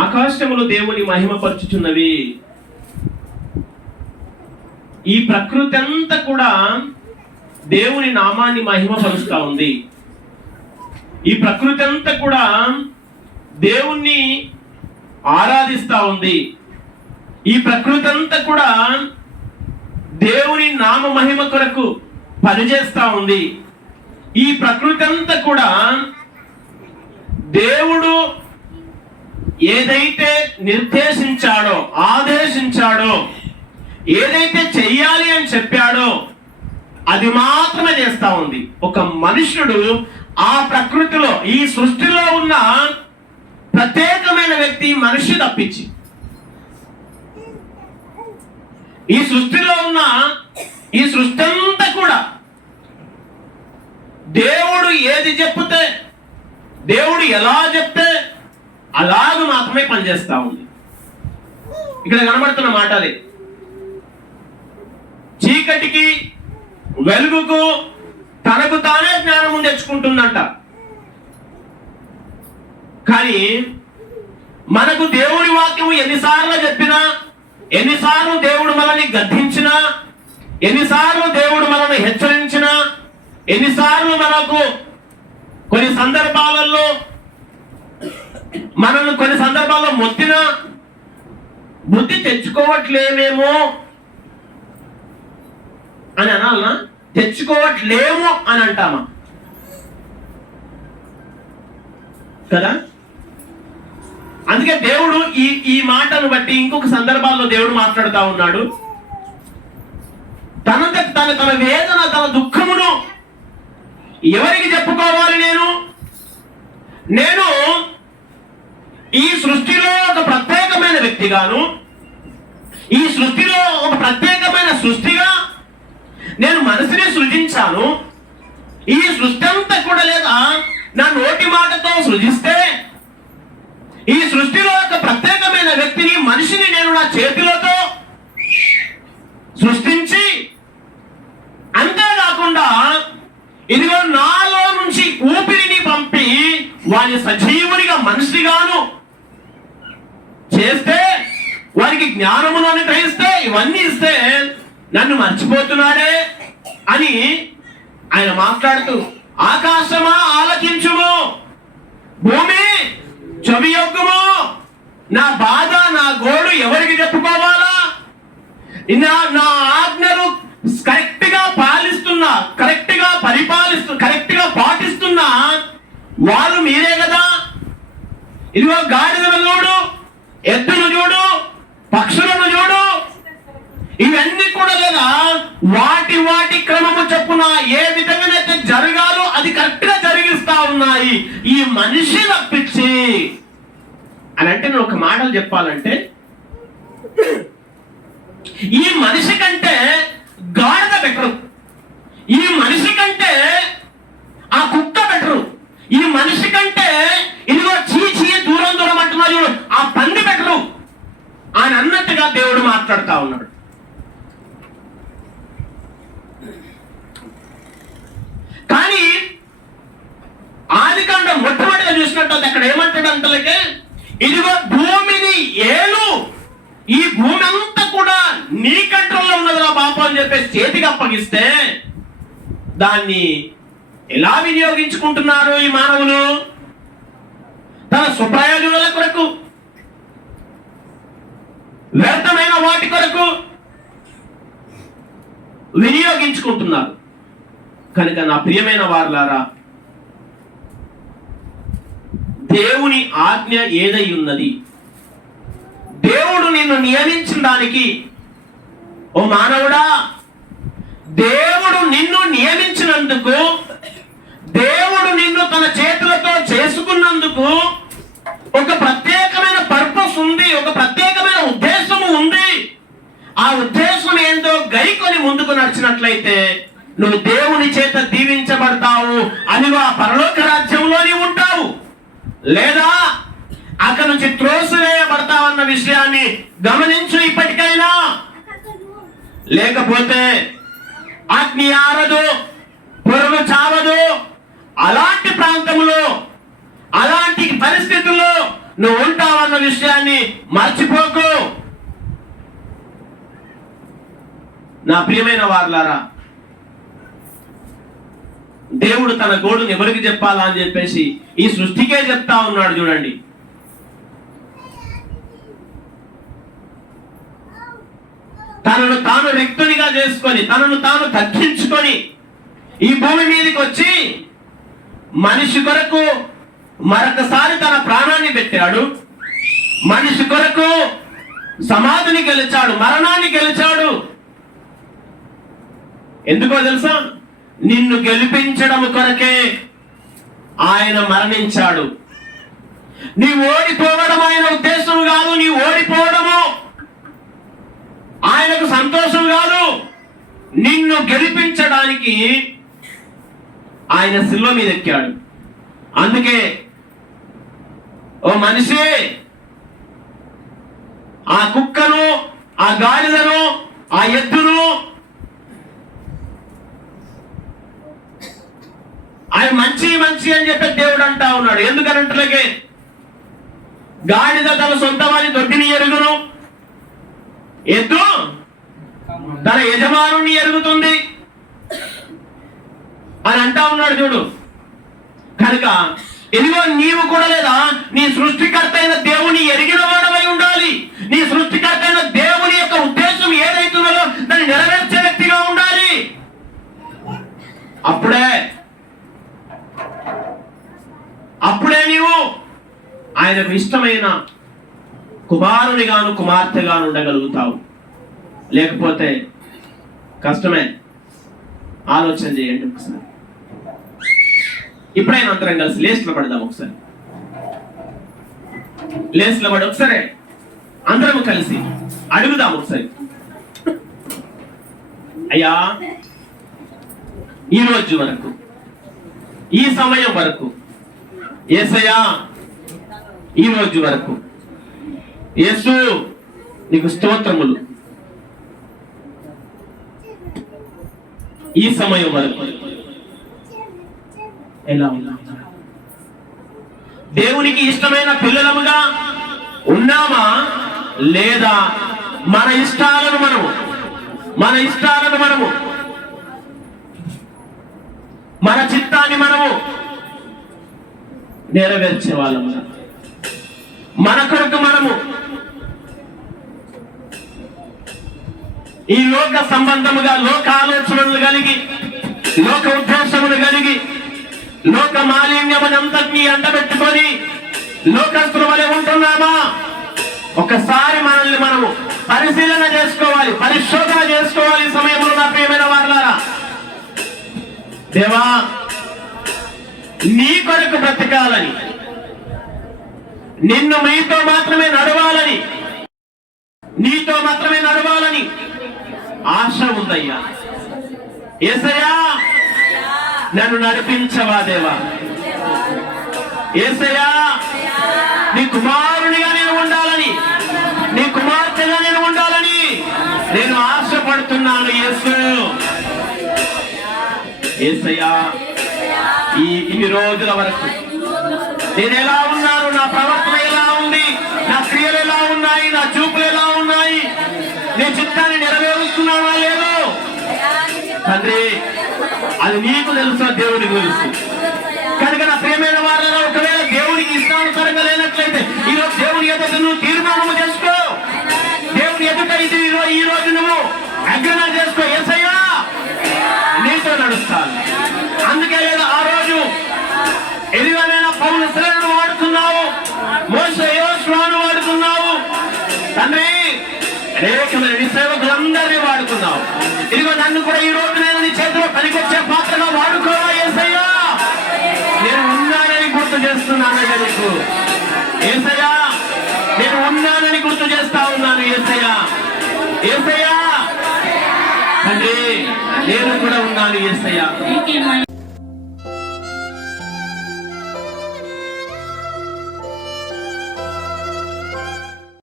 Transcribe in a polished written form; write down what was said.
ఆకాశములు దేవుని మహిమపరచుచున్నవి. ఈ ప్రకృతి అంతా కూడా దేవుని నామాన్ని మహిమపరుస్తూ ఉంది. ఈ ప్రకృతి అంతా కూడా దేవుణ్ణి ఆరాధిస్తూ ఉంది. ఈ ప్రకృతి అంతా కూడా దేవుని నామ మహిమ కొరకు పనిచేస్తూ ఉంది. ఈ ప్రకృతి అంతా కూడా దేవుడు ఏదైతే నిర్దేశించాడో, ఆదేశించాడో, ఏదైతే చెయ్యాలి అని చెప్పాడో అది మాత్రమే చేస్తా ఉంది. ఒక మనుష్యుడు ఆ ప్రకృతిలో, ఈ సృష్టిలో ఉన్న ప్రత్యేకమైన వ్యక్తి మనిషి తప్పించి, ఈ సృష్టిలో ఉన్న ఈ సృష్టి అంతా కూడా దేవుడు ఏది చెప్తే, దేవుడు ఎలా చెప్తే అలాగ మాత్రమే పనిచేస్తా ఉంది. ఇక్కడ కనబడుతున్న మాట అది. చీకటికి వెలుగుకు తనకు తానే జ్ఞానం తెచ్చుకుంటుందంట. కానీ మనకు దేవుడి వాక్యం ఎన్నిసార్లు చెప్పినా, ఎన్నిసార్లు దేవుడు మనల్ని గద్దించినా, ఎన్నిసార్లు దేవుడు మనల్ని హెచ్చరించినా, ఎన్నిసార్లు మనకు కొన్ని సందర్భాలలో మనల్ని కొన్ని సందర్భాల్లో మొత్తినా బుద్ధి తెచ్చుకోవట్లేమేమో అని అనాలనా? తెచ్చుకోవట్లేమో అని అంటామా కదా? అందుకే దేవుడు ఈ మాటను బట్టి ఇంకొక సందర్భాల్లో దేవుడు మాట్లాడుతూ ఉన్నాడు. తన వేదన, తన దుఃఖమును ఎవరికి చెప్పుకోవాలి? నేను ఈ సృష్టిలో ఒక ప్రత్యేకమైన వ్యక్తిగాను, ఈ సృష్టిలో ఒక ప్రత్యేకమైన సృష్టిగా నేను మనసుని సృజించాను. ఈ సృష్టి అంతా కూడా లేదా నా నోటి మాటతో సృజిస్తే, ఈ సృష్టిలో ఒక ప్రత్యేకమైన వ్యక్తిని, మనిషిని నేను నా చేతులతో సృష్టించి, అంతేకాకుండా ఇదిగో నాలో నుంచి ఊపిరిని పంపి వాని సజీవునిగా మనిషిగాను చేస్తే, వారికి జ్ఞానమును అనుగ్రహిస్తే, ఇవన్నీ ఇస్తే నన్ను మర్చిపోతున్నాడే అని ఆయన మాట్లాడుతూ, ఆకాశమా ఆలకించుము, భూమి చెవియొగ్గుము, నా బాధ, నా గోడు ఎవరికి చెప్పుకోవాలా? నా ఆజ్ఞలు కరెక్ట్ గా పాలిస్తున్నా, కరెక్ట్ గా పాటిస్తున్నా వాళ్ళు మీరే కదా. ఇదిగో గాడిదను చూడు, ఎద్దును చూడు, పక్షులను చూడు, ఇవన్నీ కూడా లేదా వాటి క్రమము చొప్పున ఏ విధంగానైతే జరగాలో అది కరెక్ట్ గా జరిగిస్తా ఉన్నాయి. ఈ మనిషి తప్పించి అని అంటే నేను ఒక మాటలు చెప్పాలంటే, ఈ మనిషి కంటే గాడిద బెటరు, ఈ మనిషి కంటే ఆ కుక్క బెటరు, ఈ మనిషి కంటే ఇదిగో చీ దూరం అంటున్నారు ఆ పంది బెటరు అని అన్నట్టుగా దేవుడు మాట్లాడుతా ఉన్నాడు. కానీ ఆదికాండం మొట్టమొదటిగా చూసినట్టు అక్కడ ఏమంటాడు అంతలకే, ఇదిగో భూమిని ఏలు, ఈ భూమి అంతా కూడా నీ కంట్రోల్లో ఉన్నదిరా బాబు అని చెప్పేసి చేతికి అప్పగిస్తే దాన్ని ఎలా వినియోగించుకుంటున్నారు ఈ మానవులు? తన స్వప్రయోజనాల కొరకు, వ్యర్థమైన వాటి కొరకు వినియోగించుకుంటున్నారు. కనుక నా ప్రియమైన వారలారా, దేవుని ఆజ్ఞ ఏదై ఉన్నది, దేవుడు నిన్ను నియమించిన దానికి, ఓ మానవుడా, దేవుడు నిన్ను నియమించినందుకు, దేవుడు నిన్ను తన చేతులతో చేసుకున్నందుకు ఒక ప్రత్యేకమైన పర్పస్ ఉంది, ఒక ప్రత్యేకమైన ఉద్దేశము ఉంది. ఆ ఉద్దేశం ఏందో గైకొని ముందుకు నడిచినట్లయితే నువ్వు దేవుని చేత దీవించబడతావు, అనివో ఆ పరలోక రాజ్యంలో నీవు ఉంటావు. లేదా అక్కడ నుంచి త్రోసివేయబడతావన్న విషయాన్ని గమనించు ఇప్పటికైనా. లేకపోతే అగ్ని ఆరదు, పొరుగు చావదు, అలాంటి ప్రాంతంలో, అలాంటి పరిస్థితుల్లో నువ్వు ఉంటావన్న విషయాన్ని మర్చిపోకు. నా ప్రియమైన వారలారా, దేవుడు తన గోడును ఎవరికి చెప్పాలా అని చెప్పేసి ఈ సృష్టికే చెప్తా ఉన్నాడు. చూడండి, తనను తాను రిక్తునిగా చేసుకొని, తనను తాను తగ్గించుకొని ఈ భూమి మీదకి వచ్చి మనిషి కొరకు మరొకసారి తన ప్రాణాన్ని పెట్టాడు. మనిషి కొరకు సమాధిని గెలిచాడు, మరణాన్ని గెలిచాడు. ఎందుకో తెలుసా? నిన్ను గెలిపించడం కొరకే ఆయన మరణించాడు. నీ ఓడిపోవడం ఆయన ఉద్దేశం కాదు. నీ ఓడిపోవడము ఆయనకు సంతోషం కాదు. నిన్ను గెలిపించడానికి ఆయన శిలువ మీద ఎక్కాడు. అందుకే ఓ మనిషి, ఆ కుక్కను, ఆ గాడిదను, ఆ ఎద్దును ఆయన మంచి మంచి అని చెప్పి దేవుడు అంటా ఉన్నాడు. ఎందుకనంటే గాడిద తన సొంత వారి దొడ్డిని ఎరుగును, ఎద్దు తన యజమానుని ఎరుగుతుంది అని అంటా ఉన్నాడు. చూడు, కనుక ఇదిగో నీవు కూడా లేదా నీ సృష్టికర్త అయిన దేవుని ఎరిగిన వాడవై ఉండాలి. నీ సృష్టికర్త అయిన దేవుని యొక్క ఉద్దేశం ఏదైతున్నదో దాన్ని నెరవేర్చే వ్యక్తిగా ఉండాలి. అప్పుడే నీవు ఆయనకు ఇష్టమైన కుమారునిగాను కుమార్తెగాను ఉండగలుగుతావు. లేకపోతే కష్టమే. ఆలోచన చేయండి ఒకసారి. ఇప్పుడైనా అందరం కలిసి లేస్లో పడదాం. ఒకసారి లేస్లో పడి ఒకసారి అందరం కలిసి అడుగుదాం. ఒకసారి, అయ్యా, ఈ రోజు వరకు, ఈ సమయం వరకు, యేసయ్యా, ఈ రోజు వరకు యేసు నీకు స్తోత్రములు. ఈ సమయం వరకు ఎలా ఉన్నా దేవునికి ఇష్టమైన పిల్లలముగా ఉన్నామా లేదా మన ఇష్టాలను మనము మన చిత్తాన్ని మనము నెరవేర్చే వాళ్ళము, మన కొరకు మనము ఈ లోక సంబంధముగా లోక ఆలోచనలు కలిగి, లోక ఉద్దేశములు కలిగి, లోక మాలిన్యమునంతటినీ అంటబెట్టుకొని లోకస్తుల వలె ఉంటున్నామా? ఒకసారి మనల్ని మనము పరిశీలన చేసుకోవాలి, పరిశోధన చేసుకోవాలి. ఈ సమయంలో నా ప్రియమైన వారలారా, దేవా, నీ కొరకు బ్రతకాలని, నిన్ను నీతో మాత్రమే నడవాలని ఆశ ఉందయ్యా. యేసయ్యా, నన్ను నడిపించవా దేవా. యేసయ్యా, నీ కుమారునిగా నేను ఉండాలని, నీ కుమార్తెగా నేను ఉండాలని నేను ఆశపడుతున్నాను. యేసయ్యా, ఇన్ని రోజుల వరకు నేను ఎలా ఉన్నాను, నా ప్రవర్తన ఎలా ఉంది, నా క్రియలు ఎలా ఉన్నాయి, నా చూపులు ఎలా ఉన్నాయి, నీ చిత్తాన్ని నెరవేరుస్తున్నానా లేదు తండ్రి, అది నీకు తెలుసు, దేవునికి తెలుసు. కనుక నా ప్రియమైన వారిలో ఒకవేళ దేవునికి ఇష్టానుసారంగా లేనట్లయితే ఈరోజు దేవుని ఎదుట నువ్వు తీర్మానం చేసుకో. దేవుని ఎదుట ఈ రోజు నువ్వు అగ్రహం చేసుకో. యేసయ్యా, నీతో నడుస్తాను. అందుకే లేదా ఆ రోజు ఎదిగైన పౌలు శ్రేణులు వాడుతున్నావు, మోషే యోషువను వాడుతున్నావు తండ్రి, అనేకమైన నీ సేవకులందరినీ వాడుకున్నావు. ఇదిగో నన్ను కూడా ఈ రోజు నేను నీ చేతిలో పనికొచ్చే పాత్రగా వాడుకోవా. యేసయ్యా, నేను ఉన్నానని గుర్తు చేస్తున్నానయ్యా నీకు. యేసయ్యా, నేను ఉన్నానని గుర్తు చేస్తా ఉన్నాను. యేసయ్యా తండ్రి, నేను కూడా ఉన్నాను. యేసయ్యా.